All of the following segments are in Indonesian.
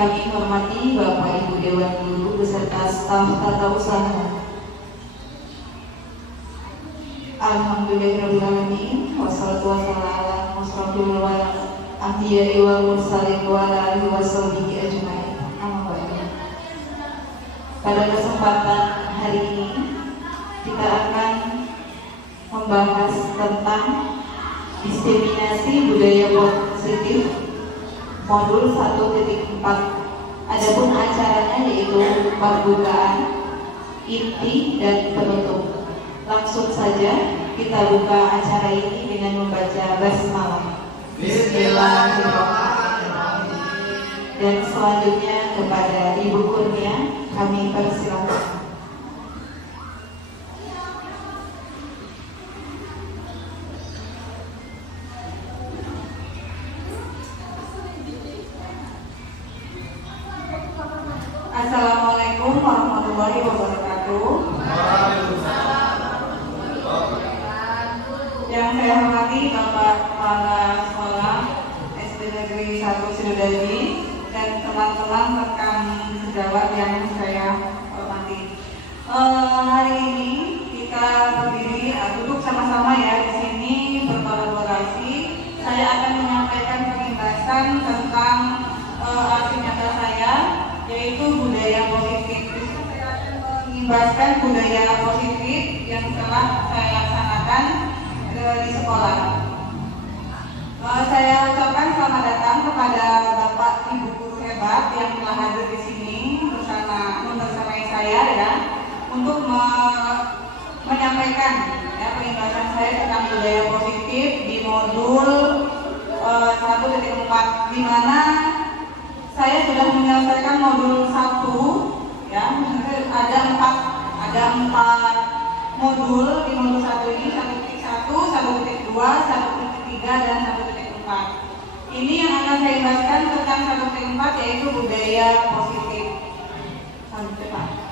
kami hormati Bapak Ibu Dewan Guru beserta staf tata usaha. Alhamdulillahirrahmanirrahim. Wassalatu wassalamu ala anbiya'i wal mursalin wa ala alihi washabihi ajmain. Amma ba'du. Pada kesempatan hari ini kita akan membahas tentang diseminasi budaya positif modul 1.4. Adapun acaranya yaitu pembukaan, inti dan penutup. Langsung saja kita buka acara ini dengan membaca basmalah. Bismillahirrahmanirrahim. Dan selanjutnya kepada Ibu Kurnia kami persilakan. Assalamualaikum warahmatullahi wabarakatuh. Yang saya hormati Bapak Kepala Sekolah SD Negeri 1 Sidodaji dan teman-teman rekan sejawat yang saya hormati. Hari ini kita berdiri duduk sama-sama ya di sini berkolaborasi. Saya akan menyampaikan penjelasan tentang arti nyata saya, yaitu budaya positif. Saya akan mengimbaskan budaya positif yang telah saya laksanakan di sekolah. Saya ucapkan selamat datang kepada Bapak Ibu guru hebat yang telah hadir di sini membersamai saya ya, untuk menyampaikan ya penjelasan saya tentang budaya positif di modul 1.4, di mana saya sudah menyelesaikan modul 1 ya. Ada empat modul di modul 1 ini, 1.1, 1.2, 1.3 dan 1.4. Ini yang akan saya bahaskan tentang 1.4 yaitu budaya positif. Sampai Pak.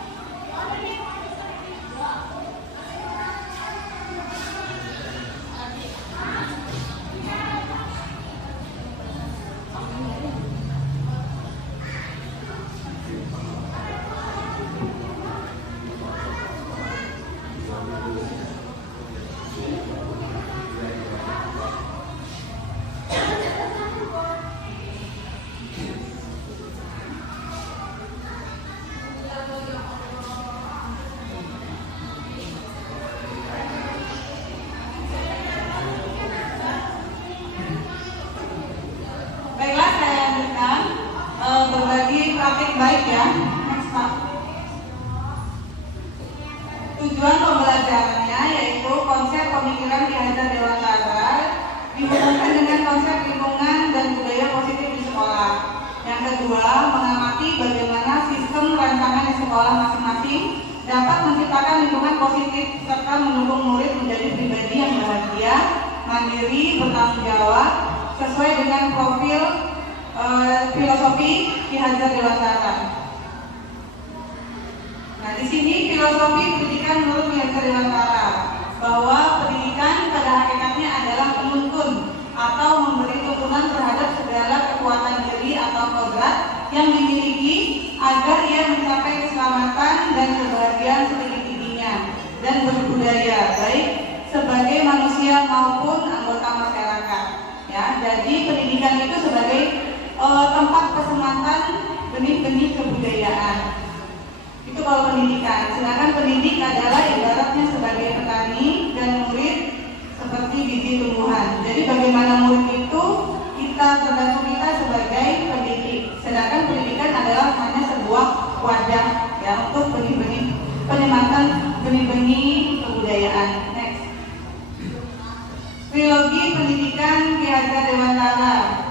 Baik ya, next Pak. Tujuan pembelajarannya yaitu konsep pemikiran Ki Hajar Dewantara dihubungkan dengan konsep lingkungan dan budaya positif di sekolah. Yang kedua, mengamati bagaimana sistem rancangan di sekolah masing-masing dapat menciptakan lingkungan positif serta mendukung murid menjadi pribadi yang bahagia, mandiri, bertanggung jawab sesuai dengan profil filosofi Ki Hajar Dewantara. Nah, di sini filosofi pendidikan menurut Ki Hajar Dewantara bahwa pendidikan pada hakikatnya adalah menuntun atau memberi tuntunan terhadap segala kekuatan diri atau kodrat yang dimiliki agar ia mencapai keselamatan dan kebahagiaan setinggi-tingginya dan berbudaya baik sebagai manusia maupun anggota masyarakat. Ya, jadi pendidikan itu sebagai tempat kesematan benih-benih kebudayaan. Itu kalau pendidikan. Sedangkan pendidik adalah ibaratnya sebagai petani dan murid seperti biji tumbuhan. Jadi bagaimana murid itu tergantung kita sebagai pendidik. Sedangkan pendidikan adalah hanya sebuah wadah ya untuk benih-benih penyematan benih-benih kebudayaan. Next. Trilogi pendidikan Ki Hajar Dewantara.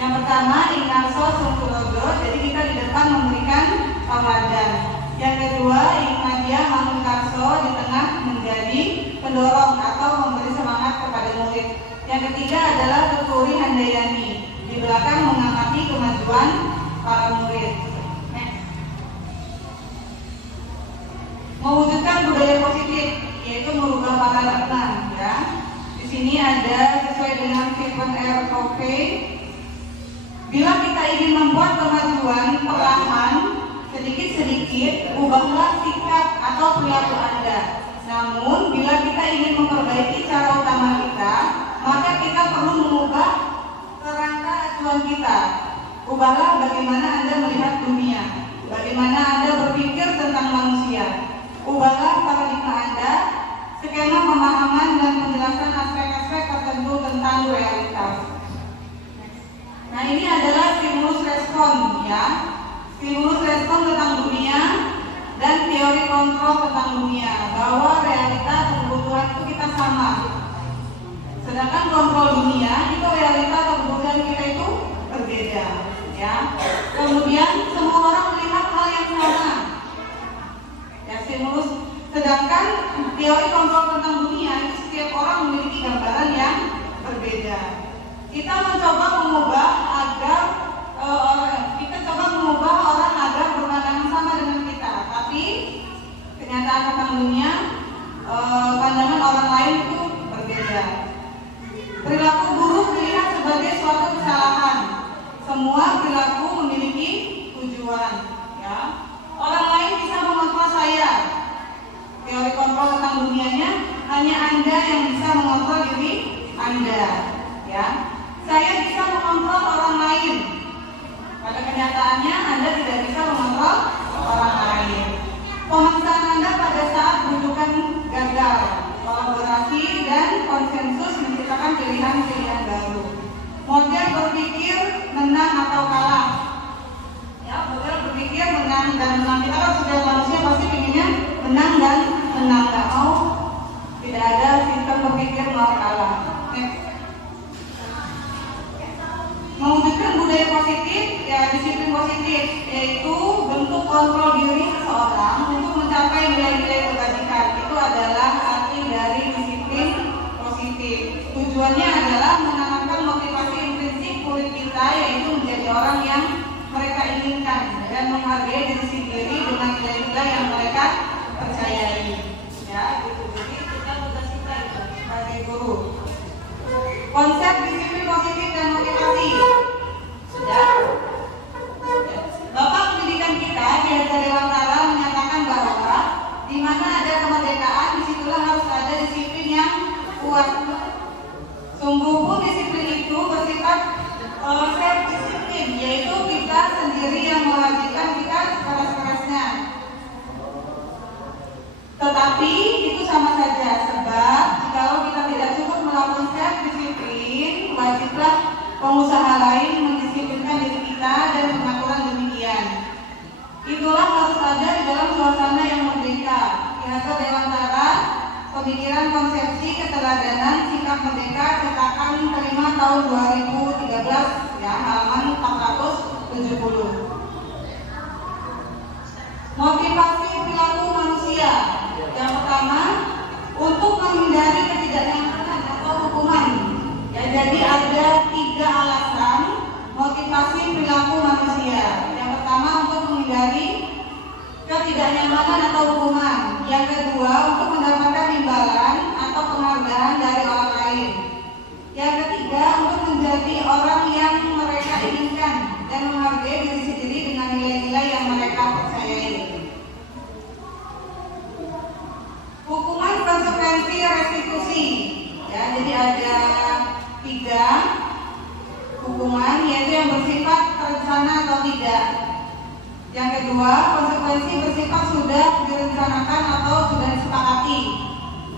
Yang pertama Inarso Sungkulogo, jadi kita di depan memberikan tauladan. Yang kedua Hikmadiah Mangunkarso, di tengah menjadi pendorong atau memberi semangat kepada murid. Yang ketiga adalah Tuturi Handayani, di belakang mengamati kemajuan para murid. Mewujudkan budaya positif, yaitu merubah pola renang ya. Di sini ada sesuai dengan Stephen R. Covey Bila kita ingin membuat kemajuan perlahan, sedikit-sedikit, ubahlah sikap atau perilaku Anda. Namun, bila kita ingin memperbaiki cara utama kita, maka kita perlu mengubah kerangka acuan kita. Ubahlah bagaimana Anda melihat dunia, bagaimana Anda berpikir tentang manusia. Ubahlah paradigma Anda, skema pemahaman dan penjelasan aspek-aspek tertentu tentang realitas. Nah, ini adalah stimulus respon, ya. Stimulus respon tentang dunia dan teori kontrol tentang dunia, bahwa realitas dan kebutuhan itu kita sama. Sedangkan kontrol dunia itu realitas dan kebutuhan kita itu berbeda, ya. Kemudian semua orang melihat hal yang sama, ya, stimulus. Sedangkan teori kontrol tentang dunia itu setiap orang memiliki gambaran yang berbeda. Kita mencoba mengubah orang agar berpandangan sama dengan kita, tapi kenyataan tentang dunia, pandangan orang lain itu berbeda. Perilaku buruk dilihat sebagai suatu kesalahan. Semua perilaku memiliki tujuan, ya. Orang lain bisa mengontrol saya. Teori kontrol tentang dunianya, hanya Anda yang bisa mengontrol diri Anda, ya. Saya bisa mengontrol orang lain. Pada kenyataannya Anda tidak bisa mengontrol orang lain. Pemaksaan Anda pada saat rujukan gagal, kolaborasi dan konsensus menciptakan pilihan-pilihan baru. Model berpikir menang atau kalah. Ya, model berpikir menang dan menang. Kita kan sebagai manusia pasti inginnya menang dan menang. Nggak mau tidak ada sistem berpikir mau kalah. Next. Mewujudkan budaya positif, ya, disiplin positif, yaitu bentuk kontrol diri seseorang untuk mencapai nilai-nilai kebajikan. Itu adalah arti dari disiplin positif. Tujuannya adalah menanamkan motivasi intrinsik kulit kita, yaitu menjadi orang yang mereka inginkan dan menghargai diri sendiri dengan nilai-nilai yang mereka percayai. Ya, gitu. Jadi kita tugas kita itu sebagai guru. Konsep disiplin positif dan motivasi. Ya. Bapak pendidikan kita di Harga Dewantara menyatakan bahwa di mana ada kemerdekaan, disitulah harus ada disiplin yang kuat. Sungguh pun disiplin itu bersifat self-disiplin, yaitu kita sendiri yang mewajibkan kita sekeras-kerasnya. Tetapi itu sama saja, sebab kalau kita tidak cukup melakukan self-disiplin, wajiblah pengusaha lain mendisiplinkan diri kita dan pengaturan demikian. Itulah harus ada di dalam suasana yang merdeka. Di Harga Dewantara, Pemikiran Konsepsi Keteladanan Sikap Merdeka, cetakan kelima tahun 2013, ya, halaman 470. Motivasi perilaku manusia. Yang pertama, untuk menghindari ketidaknyamanan atau hukuman. Ya, jadi ada 3 alasan motivasi perilaku manusia. Yang pertama, untuk menghindari ketidaknyamanan atau hukuman. Yang kedua, untuk mendapatkan imbalan atau penghargaan dari orang lain. Yang ketiga, untuk menjadi orang yang mereka inginkan dan menghargai diri sendiri dengan nilai-nilai yang mereka percayai. Hukuman, konsekuensi, restitusi. Ya, jadi ada 3 hukuman, yaitu yang bersifat terencana atau tidak. Yang kedua, konsekuensi bersifat sudah direncanakan atau sudah disepakati.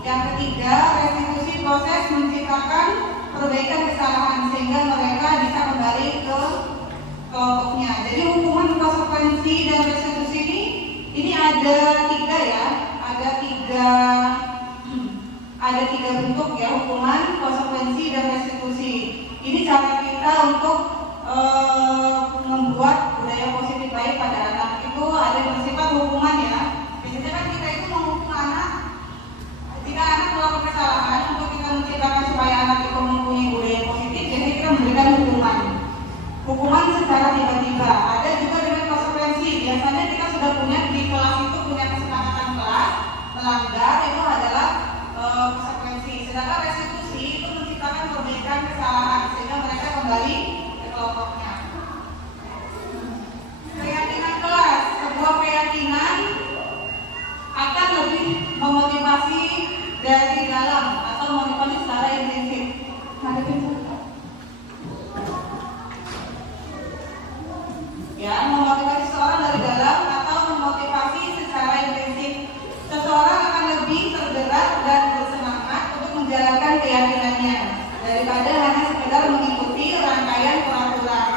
Yang ketiga, restitusi, proses menciptakan perbaikan kesalahan sehingga mereka bisa kembali ke kelompoknya. Jadi hukuman, konsekuensi, dan restitusi ini ada 3, ya. Ada tiga bentuk, ya, hukuman, konsekuensi, dan restitusi. Ini cara kita untuk membuat budaya positif baik pada anak. Itu ada yang bersifat hukuman, ya. Biasanya kan kita itu menghukum anak jika anak melakukan kesalahan. Untuk kita menciptakan supaya anak itu mempunyai budaya positif, jadi kita memberikan hukuman. Hukuman secara tiba-tiba. Ada juga dengan konsekuensi. Biasanya kita sudah punya di kelas itu punya kesepakatan kelas, melanggar itu adalah konsekuensi. Sedangkan restitusi itu menciptakan perbaikan kesalahan sehingga mereka kembali ke kelompoknya. dari dalam atau memotivasi secara intensif. Ya, memotivasi seseorang dari dalam atau memotivasi secara intensif. Seseorang akan lebih tergerak dan bersemangat untuk menjalankan keyakinannya daripada hanya sekedar mengikuti rangkaian peraturan.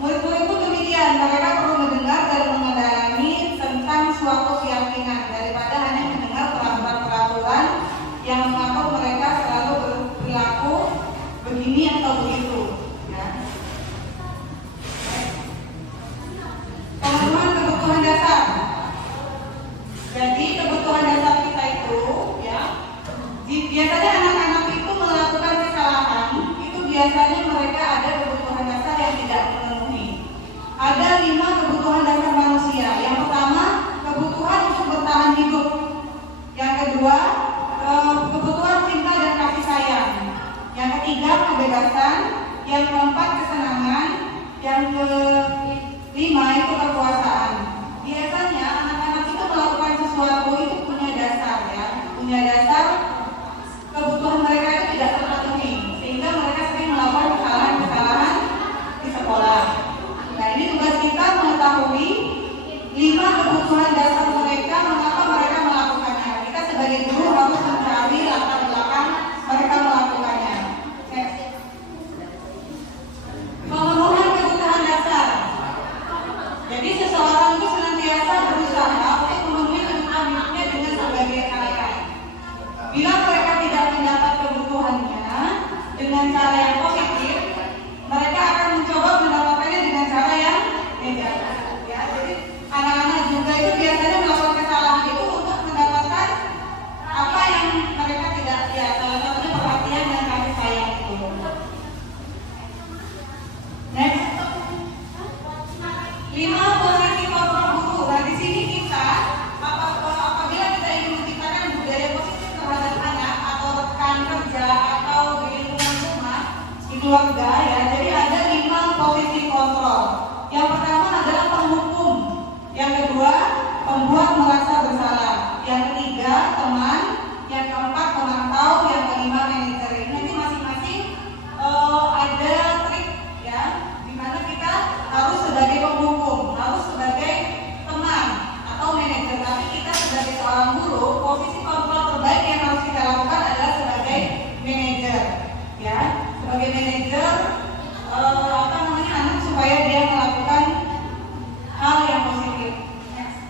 Murid-murid pun demikian, mereka perlu mendengar dan mendalami tentang suatu keyakinan daripada hanya mendengar peraturan-peraturan yang mengatur mereka selalu berperilaku begini atau begitu. Ya. Pemenuhan kebutuhan dasar. Jadi kebutuhan dasar kita itu, ya, biasanya anak-anak itu melakukan kesalahan, itu biasanya mereka ada kebutuhan dasar yang tidak terpenuhi. Ada 5 kebutuhan dasar manusia. Yang pertama, kebutuhan untuk bertahan hidup. Yang kedua, kebutuhan cinta dan kasih sayang. Yang ketiga, kebebasan. Yang keempat, kesenangan. Yang kelima itu kekuasaan. Biasanya anak-anak itu melakukan sesuatu itu punya dasar, ya, punya dasar kebutuhan mereka itu tidak terpenuhi, sehingga mereka sering melakukan kesalahan-kesalahan di sekolah. Nah, ini tugas kita mengetahui 5 kebutuhan dasar mereka, mengapa mereka melakukannya. Kita sebagai guru harus mencari latar belakang mereka melakukannya. Next. Pemenuhan kebutuhan dasar. Jadi seseorang itu senantiasa berusaha untuk memenuhi kebutuhan hidupnya dengan berbagai cara. Bila mereka tidak mendapat kebutuhannya dengan cara yang positif, mereka akan mencoba mendapatkannya dengan cara yang negatif. Ya, jadi anak-anak juga itu biasanya melakukan kesalahan itu untuk mendapatkan apa yang mereka tidak, ya, salah satunya perhatian dan kasih sayang itu. Next. 5 posisi kontrol guru. Nah, di sini kita apabila kita ingin menciptakan budaya positif terhadap anak atau rekan kerja atau di lingkungan rumah, di keluarga, ya, jadi ada 5 posisi kontrol. Yang pertama adalah penghukum. Yang kedua, pembuat merasa bersalah. Yang ketiga, teman. Yang keempat, pemantau. Yang kelima, manajer. Nanti masing-masing ada trik, ya, di mana kita harus sebagai penghukum, harus sebagai teman atau manajer. Tapi kita sebagai seorang guru, posisi kontrol terbaik yang harus kita lakukan adalah sebagai manajer, ya, sebagai manajer anak supaya dia melakukan hal yang positif. Next.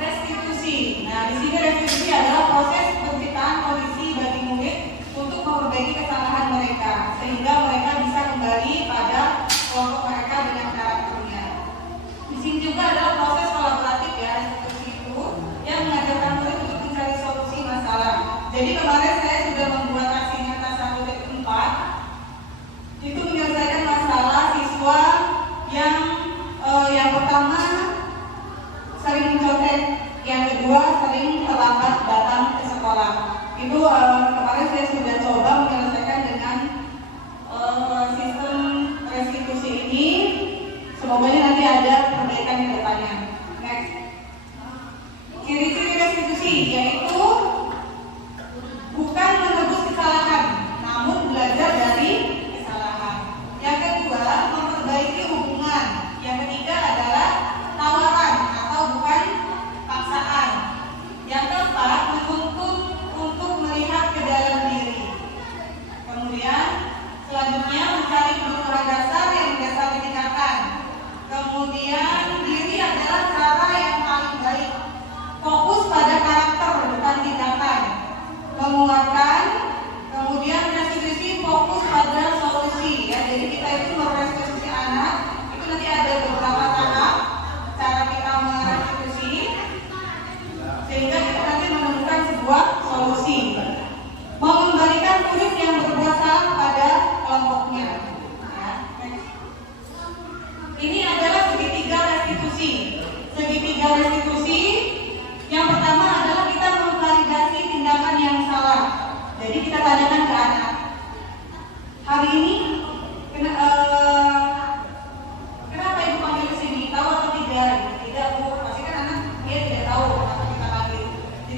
Restitusi. Nah, di sini restitusi adalah proses penciptaan kondisi bagi murid untuk memperbaiki kesalahan mereka sehingga mereka bisa kembali pada kelompok mereka dengan karakternya. Di sini juga adalah proses kolaboratif, ya, restitusi itu yang mengajarkan murid untuk mencari solusi masalah. Jadi kemarin saya sudah membuat aksi nyata 1.4 itu menyelesaikan masalah siswa yang pertama sering mencontek, yang kedua sering terlambat datang ke sekolah. Itu kemarin saya sudah coba menyelesaikan dengan sistem restitusi ini. Semoga nanti ada perbaikan di depannya. Next. Ciri-ciri restitusi yaitu bukan menebus kesalahan, namun belajar dari kesalahan. Yang kedua, memperbaiki hubungan. Yang ketiga adalah tawaran atau bukan paksaan. Yang keempat, menuntut untuk melihat ke dalam diri. Kemudian selanjutnya mencari kebutuhan dasar yang berdasar tingkatan. Kemudian diri adalah cara yang paling baik. Fokus pada karakter bukan tingkatan. Menguatkan. Kemudian restitusi fokus pada solusi, ya. Jadi kita itu merestitusi anak itu nanti ada beberapa tahap cara kita merestitusi sehingga kita nanti menemukan sebuah solusi. Mengembalikan murid yang berbuat salah pada kelompoknya. Ya. Ini adalah segitiga restitusi. Segitiga restitusi yang pertama adalah kita memvalidasi tindakan yang salah. Jadi kita tanyakan ke anak, hari ini kenapa ibu panggil ke sini? Tahu atau tidak? Tidak, Bu. Pasti kan anak dia tidak tahu kenapa kita panggil. Di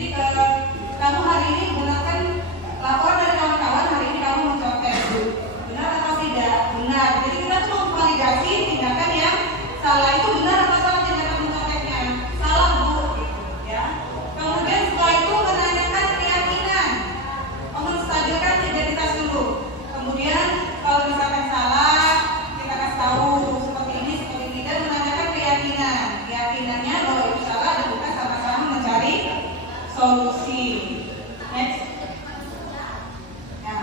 solusi. Next. Ya.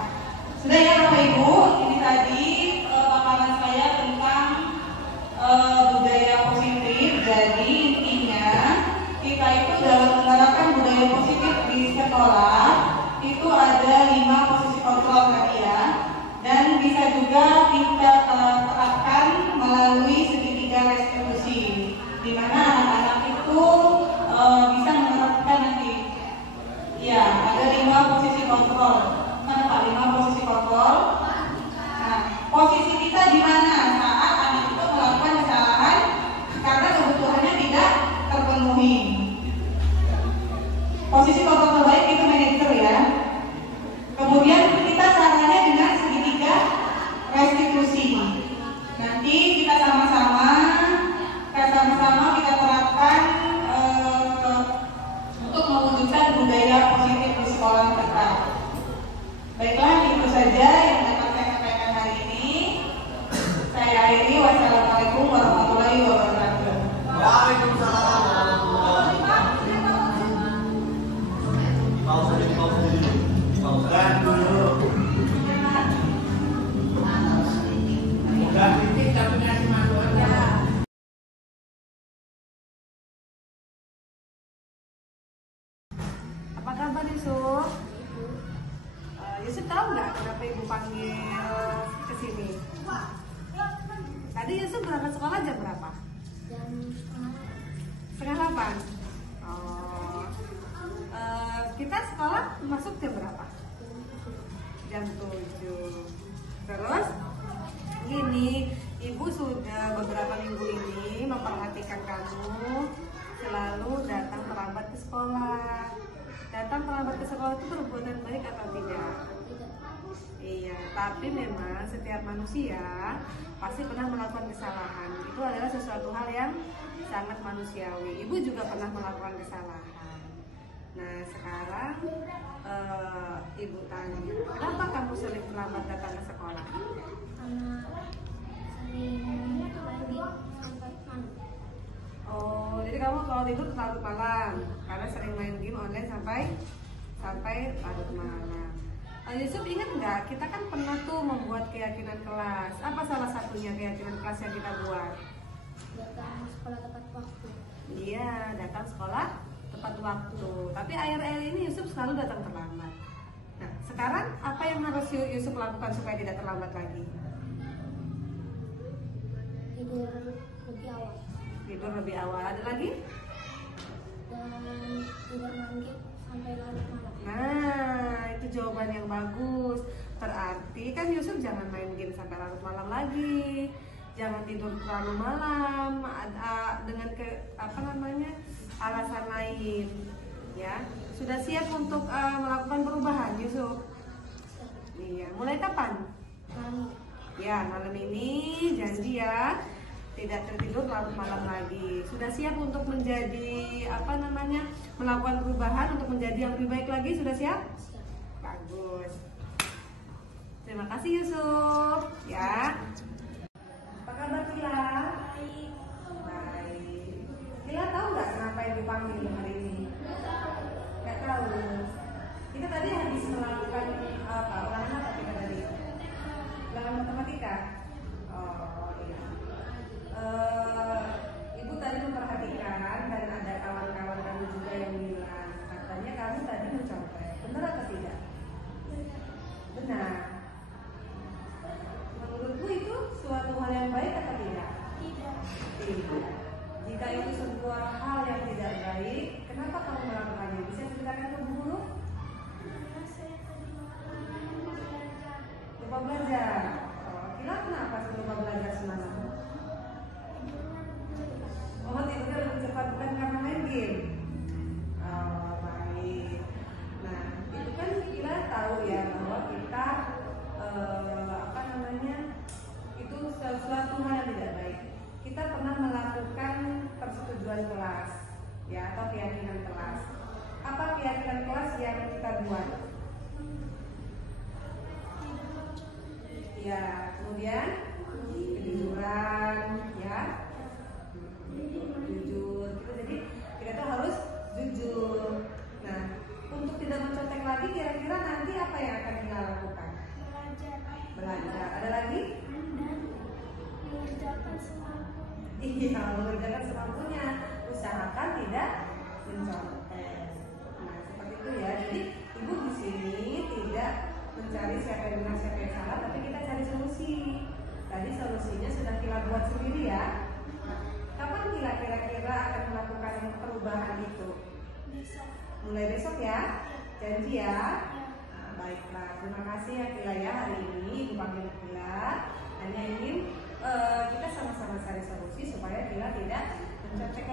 Sudah ya Bapak Ibu, ini tadi paparan saya tentang budaya positif. Jadi intinya kita itu dalam menerapkan budaya positif di sekolah itu ada 5 posisi kontrol tadi ya, dan bisa juga kita terapkan melalui segitiga restitusi, di mana anak-anak itu bisa menerapkan nanti. Ya, ada 5 posisi kontrol. Mana Pak 5 posisi kontrol? Nah, posisi kita di mana saat anak itu melakukan kesalahan karena kebutuhannya tidak terpenuhi. Posisi kontrol terbaik itu manajer ya. Kemudian kita caranya dengan segitiga restitusi. Nanti kita sama-sama kita terapkan untuk mewujudkan budaya positif di sekolah kita. Baiklah, itu saja yang dapat saya sampaikan hari ini. Saya akhiri. Wassalamualaikum warahmatullahi wabarakatuh. Waalaikumsalam warahmatullahi Apa kabar Yusuf? Yusuf tahu nggak kenapa ibu panggil ke sini? Tadi Yusuf berangkat sekolah jam berapa? Jam 7:30. Oh, kita sekolah masuk jam berapa? Jam 7. Terus gini, ibu sudah beberapa minggu ini memperhatikan kamu selalu datang terlambat ke sekolah. Datang terlambat ke sekolah itu perbuatan baik atau tidak? Iya, tapi memang setiap manusia pasti pernah melakukan kesalahan. Itu adalah sesuatu hal yang sangat manusiawi. Ibu juga pernah melakukan kesalahan. Nah, sekarang ibu tanya, kenapa kamu sering terlambat datang ke sekolah? karena sering main sampai malam. Oh, jadi kamu kalau tidur larut malam karena sering main game online sampai larut malam. Yusuf ingat nggak? Kita kan pernah tuh membuat keyakinan kelas. Apa salah satunya keyakinan kelas yang kita buat? Datang sekolah tepat waktu. Iya, datang sekolah tepat waktu. Tapi akhir-akhir ini Yusuf selalu datang terlambat. Nah, sekarang apa yang harus Yusuf lakukan supaya tidak terlambat lagi? Tidur lebih awal Tidur lebih awal. Ada lagi? dan tidak main game sampai larut malam. Nah, itu jawaban yang bagus. Berarti kan Yusuf jangan main game sampai larut malam lagi. Jangan tidur terlalu malam dengan alasan lain. Ya, sudah siap untuk melakukan perubahan, Yusuf? Iya, mulai kapan? Malam Ya, malam ini janji ya, tidak tertidur larut malam lagi. Sudah siap untuk menjadi melakukan perubahan untuk menjadi yang lebih baik lagi? Sudah siap? siap. Bagus. Terima kasih Yusuf. Ya. Apa kabar Tila? Baik. Tila tahu nggak kenapa ibu panggil hari ini? Nggak tahu. Kita tadi habis melakukan ulangan apa kita tadi? Ulangan matematika. Oh iya. Ibu tadi memperhatikan dan ada kawan-kawan kamu juga yang bilang katanya kamu tadi mencontek. Benar atau tidak? Benar. Menurutmu itu suatu hal yang baik atau tidak? Tidak. Jika itu sebuah hal yang tidak baik, kenapa kamu melakukannya? Bisa ceritakan ke guru? Lupa belajar. Oh, Kila kenapa lupa belajar semalam? Oh, tidurnya lebih cepat bukan karena main game. Oh, baik. Nah, itu kan Kila tahu ya bahwa kita itu sesuatu hal yang tidak baik. Kita pernah melakukan persetujuan kelas, ya, atau keyakinan kelas. Apa keyakinan kelas yang kita buat? Ya, kemudian kejujuran, ya, jujur. Jadi kita tuh harus jujur. Nah, mencontek. Nah, seperti itu ya. Jadi ibu di sini tidak mencari siapa yang benar siapa yang salah, tapi kita cari solusi. Tadi solusinya sudah Kila buat sendiri ya. Kapan Kila kira-kira akan melakukan perubahan itu? Besok. Mulai besok ya? Janji ya? Ya. Nah, baiklah, terima kasih ya Kila ya. Hari ini Ibu panggil Kila hanya ingin kita sama-sama cari solusi supaya Kila tidak mencontek